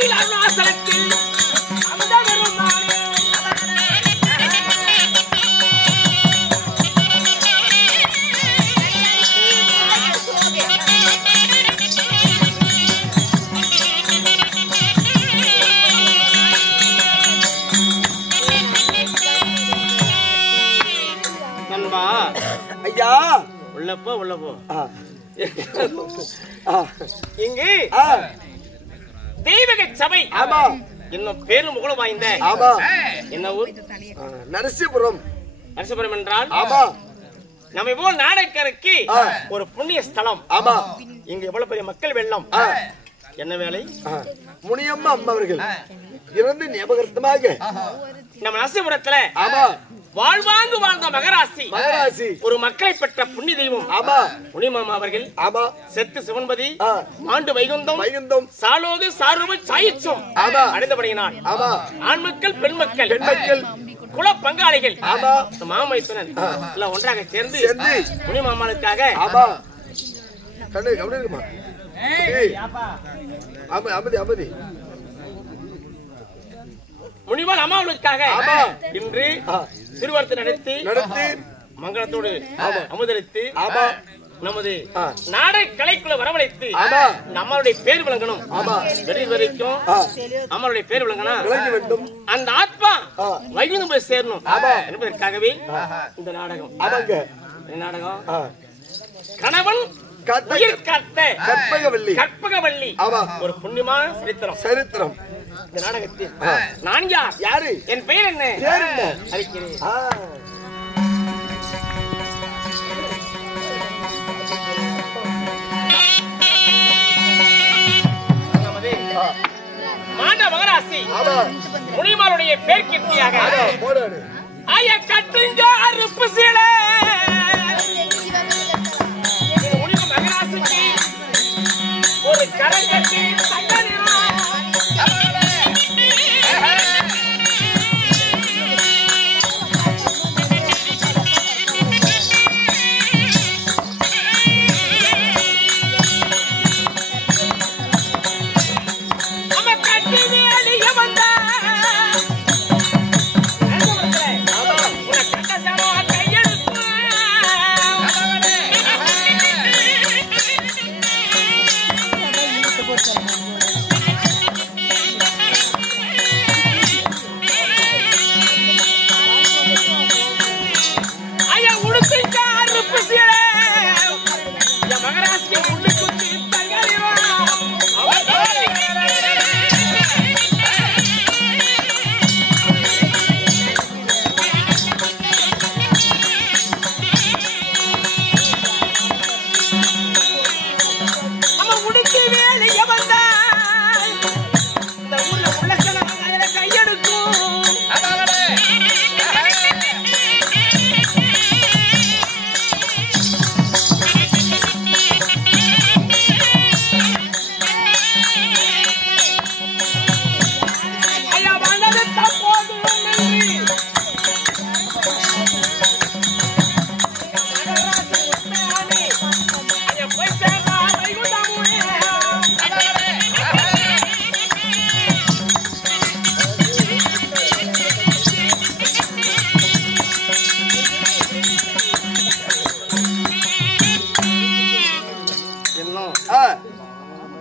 கோவில் அருணாசலத்தில் அந்த பெருமானே நண்பா ஐயா உள்ளப்போ இங்கு தெய்வக சபை ஆமா இன்னும் பேரும் புகழும் வாய்ந்த ஆமா என்ன ஊர் நரசிபுரம் என்றால் ஆமா நம்மை போல் நாடகருக்கு ஒரு புண்ணிய ஸ்தலம் ஆமா இங்க எவ்வளவு பெரிய மக்கள் வெள்ளம் என்ன வேலை முனியம்மா அம்மா அவர்கள் இறந்து ஞாபகார்த்தமாக நம்ம நரசிபுரத்துல ஆமா வாழ்வாங்கு வாழ்ந்த மகராசி ஒரு மக்களை பெற்ற புண்ணிய தெய்வம் ஆமா முனிமாமா அவர்கள் ஆமா செத்து சிவன்பதி ஆண்டு வைகுந்தம் சாலோகு சாருப சாயிச்சம் அடைந்தபடியினார் ஆமா ஆண் மக்கள் பெண் மக்கள் குல பங்காளிகள் ஆமா மாமைத்துனன் எல்லாம் ஒன்றாக சேர்ந்து முனிமாமாளுக்காக ஆமா கண்ணு கவனிக்குமா அமைதி முனிவாள் அம்மாவுக்காக இன்று திருவார்த்தை நடத்தி மங்களத்தோடு அமுதளித்து நமது நாடக கலைக்குள்ள வரவழைத்து நம்மளுடைய பேர் விளங்கணும் வரைக்கும் நம்மளுடைய பேர் விளங்கணும் அந்த ஆத்மா வைகுந்தம் போய் சேரணும் என்பதற்காகவே இந்த நாடகம் நாடகம் கணவன் கற்பகவல்லி ஒரு புண்ணியமான சரித்திரம் இந்த நாடகத்தில் நான் யாரு என் பெயர் என்ன அழைக்கிறேன் மாண்ட மகராசி முனிமாருடைய பேர் கீர்த்தியாக ஐயா கட்டுங்க அறுப்பு சீலை முனிம மகராசிக்கு ஒரு கரங்கட்டி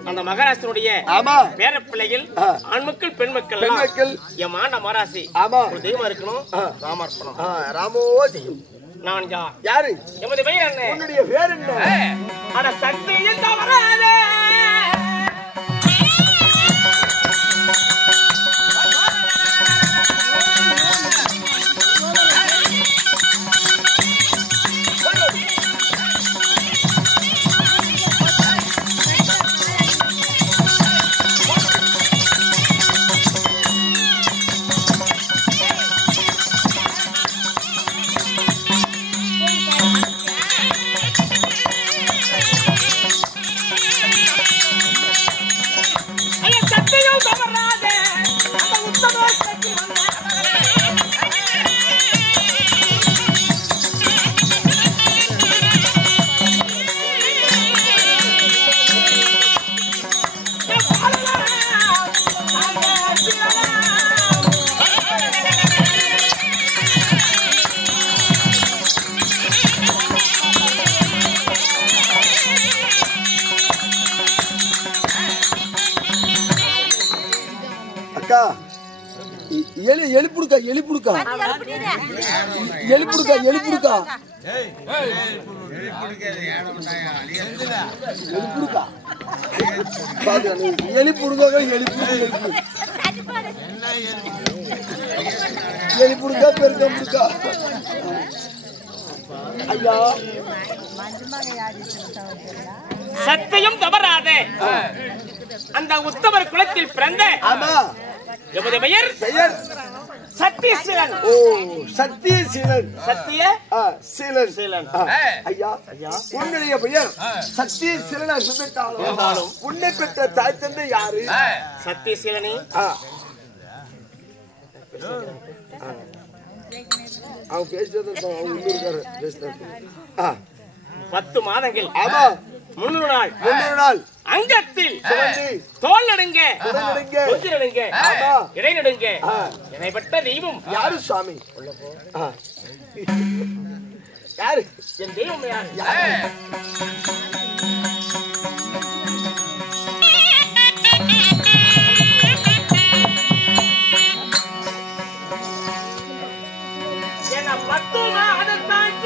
அந்த மகாராஷ்டிரனுடைய பேர பிள்ளைகள் ஆண் மக்கள் பெண் மக்கள் என் மாண்ட மகாராசி ஒரு தெய்வம் இருக்கணும் ராமர்ப்பணம் ராமோ தெய்வம் நான் யாரு எமது பெயர் என்ன உன்னுடைய பேர் என்ன அட சக்தியில் தவறாதே அக்கா எலிப்புடுக்கா எலிப்புடுக்கா எலிப்புடுக்கா எலிப்புடுக்கா எலிப்புடுக்கா எலிப்புடுக்கா எலிப்புடுக்கா பெருக்கா ஐயா சத்தியம் தவறாதே. அந்த உத்தமர் குலத்தில் பிறந்த ஆமா எமது பெயர் சத்தியசீலன். ஓ சத்தியசீலன். சத்திய சீலன் சீலன். ஐயா உன்னுடைய பெயர் சத்தியசீலன் இருந்தாலும் உன்னை பெற்ற தாய் தந்தை யாரு? சத்தியசீலனே. அவன் பேசுறது அவங்க இருக்காரு பேசுறாரு. 10 மாதங்கள். ஆமா 300 நாள் அங்கத்தில் தோல் நடுங்க கொஞ்ச நடுங்க இடை நடுங்க என்னை பட்ட தெய்வம் யாரு சுவாமி? யாரு என் தெய்வம்? யாரு? என்ன 10 மாதத்தாய்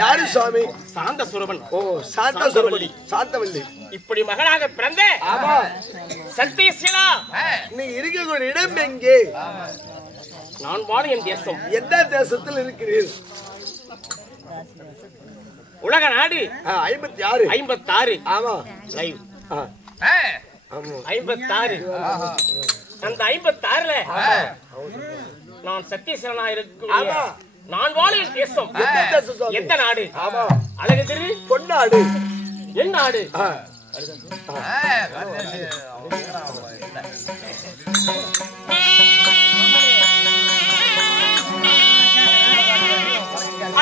யாரு சுவாமி? சாந்த சுரபன். ஓ சாந்தவல்லி. சாந்தவல்லி. இப்படி மகனாக பிறந்த ஆமா சத்தியசீலா நீ இருக்கக்கூடிய இடம் எங்கே? நான் வாழும் என் தேசம். எந்த தேசத்தில் இருக்கிறீர்? உலக நாடு 56. 56. ஆமா லைவ். ஆமா 56. அந்த 56ல நான் சத்தியசீலனா இருக்கும். ஆமா நான் வாழும் தேசம். எந்த நாடு? ஆமா அழகு திரு பொன்னாடு. என் நாடு?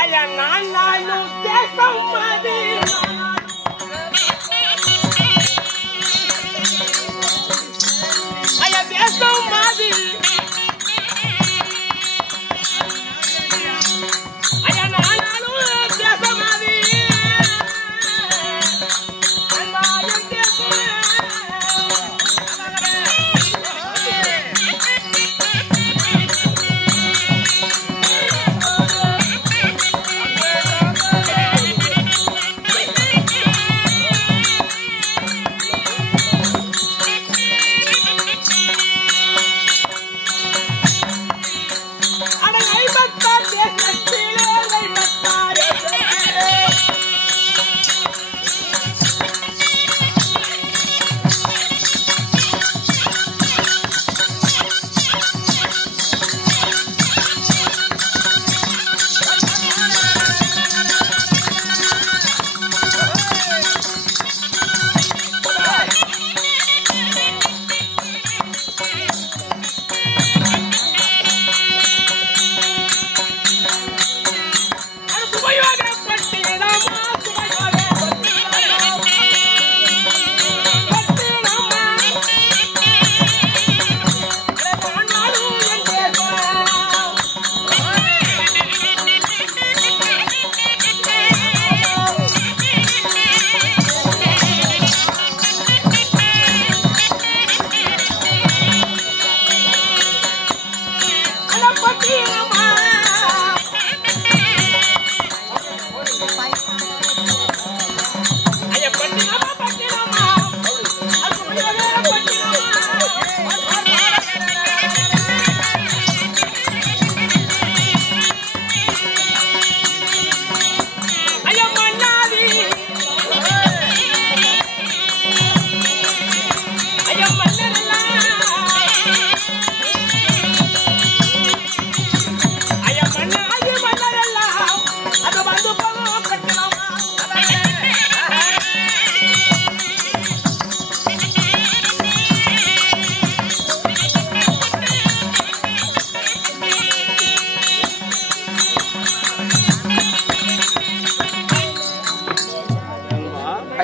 ஐயா நான் நாளும் தேசம் அது. ஐயா தேசம் அது.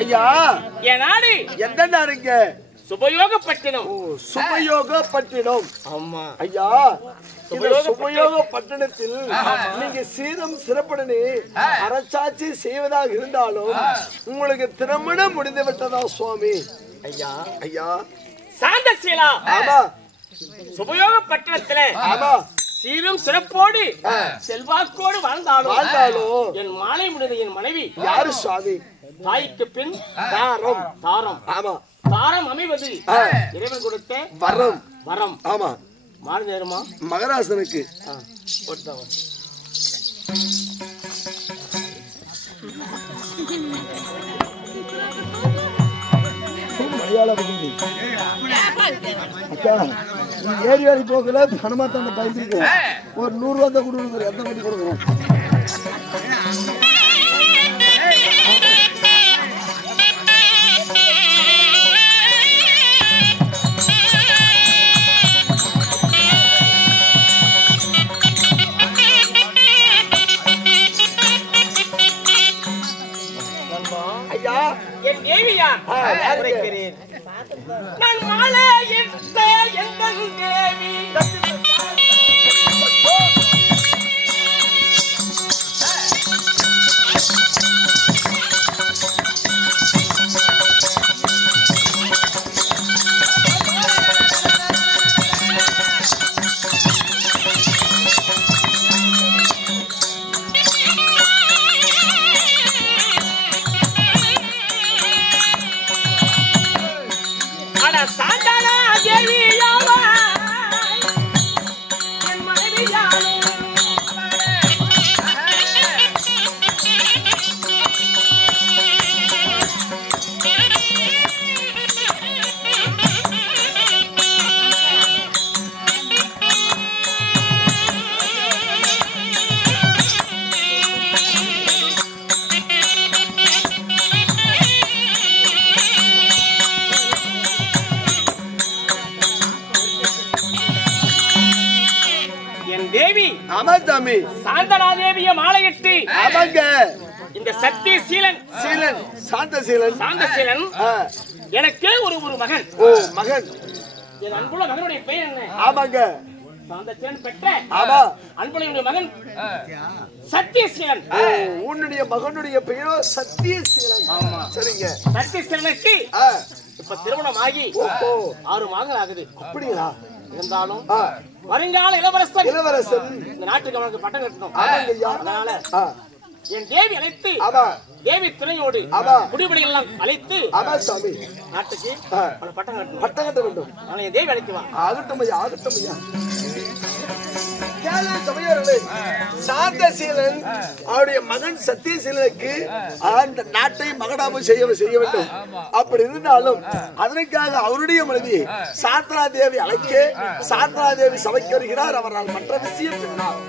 ஐயா என் நாடு எந்த நாடுங்க? சுபயோகப்பட்டினம். சுபயோகப்பட்டினம். ஆமா ஐயா, இந்த சுபயோகப்பட்டினத்தில் நீங்க சீரம் சிறப்புடனே அரசாட்சி செய்வதாக இருந்தாலும் உங்களுக்கு திருமணம் முடிந்து விட்டதா சுவாமி? ஐயா ஐயா சாந்தசீலா. ஆமா. சுபயோகப்பட்டினத்துல ஆமா சீரும் சிறப்போடு செல்வாக்கோடு வாழ்ந்தாலும் என் மாலை முடிந்த என் மனைவி யாரு சுவாமி? தாய்க்கு பின் தாரம். தாரம். ஆமா. தாரம் அமைவது இறைவன் கொடுத்த வரம். வரம். ஆமா. மாறு நேரமா மகராசனுக்கு ஏரி வேலை போகல பணமா தந்த பயந்துருக்கு. ஒரு 100 ரூபா தான் கொடுக்குறோம். எந்த பண்ணி கொடுக்குறோம்? என் தேவியா உரைக்கிறேன். நான் மாலை எந்த தேவி சாந்தனா தேவிய மாலையிட்டு இந்த சத்தியசீலன் சாந்தசீலன் எனக்கு ஒரு மகன். மகன். என் அன்புள்ள மகனுடைய பெயர் என்ன? ஆமாங்க. சாந்தசீலன் பெற்ற அன்புள்ள மகன் சத்தியசீலன். உன்னுடைய மகனுடைய பெயரோ சத்தியசீலன். சரிங்க. சத்தியசீலனுக்கு இப்ப திருமணம் ஆகி 6 மாதங்கள் ஆகுது. அப்படியா? இருந்தாலும் வருங்கால இளவரசன் இந்த நாட்டுக்கு அவனுக்கு பட்டம் கட்டணும். அதனால என் தேவி அழைத்து தேவி துணையோடு குடிபடிகள் எல்லாம் அழைத்து நாட்டுக்கு பட்டம் கட்ட வேண்டும். என் தேவி அழைத்து வா. ஆகட்டும் ஐயா, ஆகட்டும் ஐயா. சாந்தசீலன் அவருடைய மகன் சத்தியசீலனுக்கு அந்த நாட்டை மகடாபம் செய்ய வேண்டும். அப்படி இருந்தாலும் அதற்காக அவருடைய மனைவி சாந்தனா தேவி அழைக்க சாந்தனா தேவி சபைக்கு வருகிறார். அவரால் மற்ற விஷயம் சொன்னார்.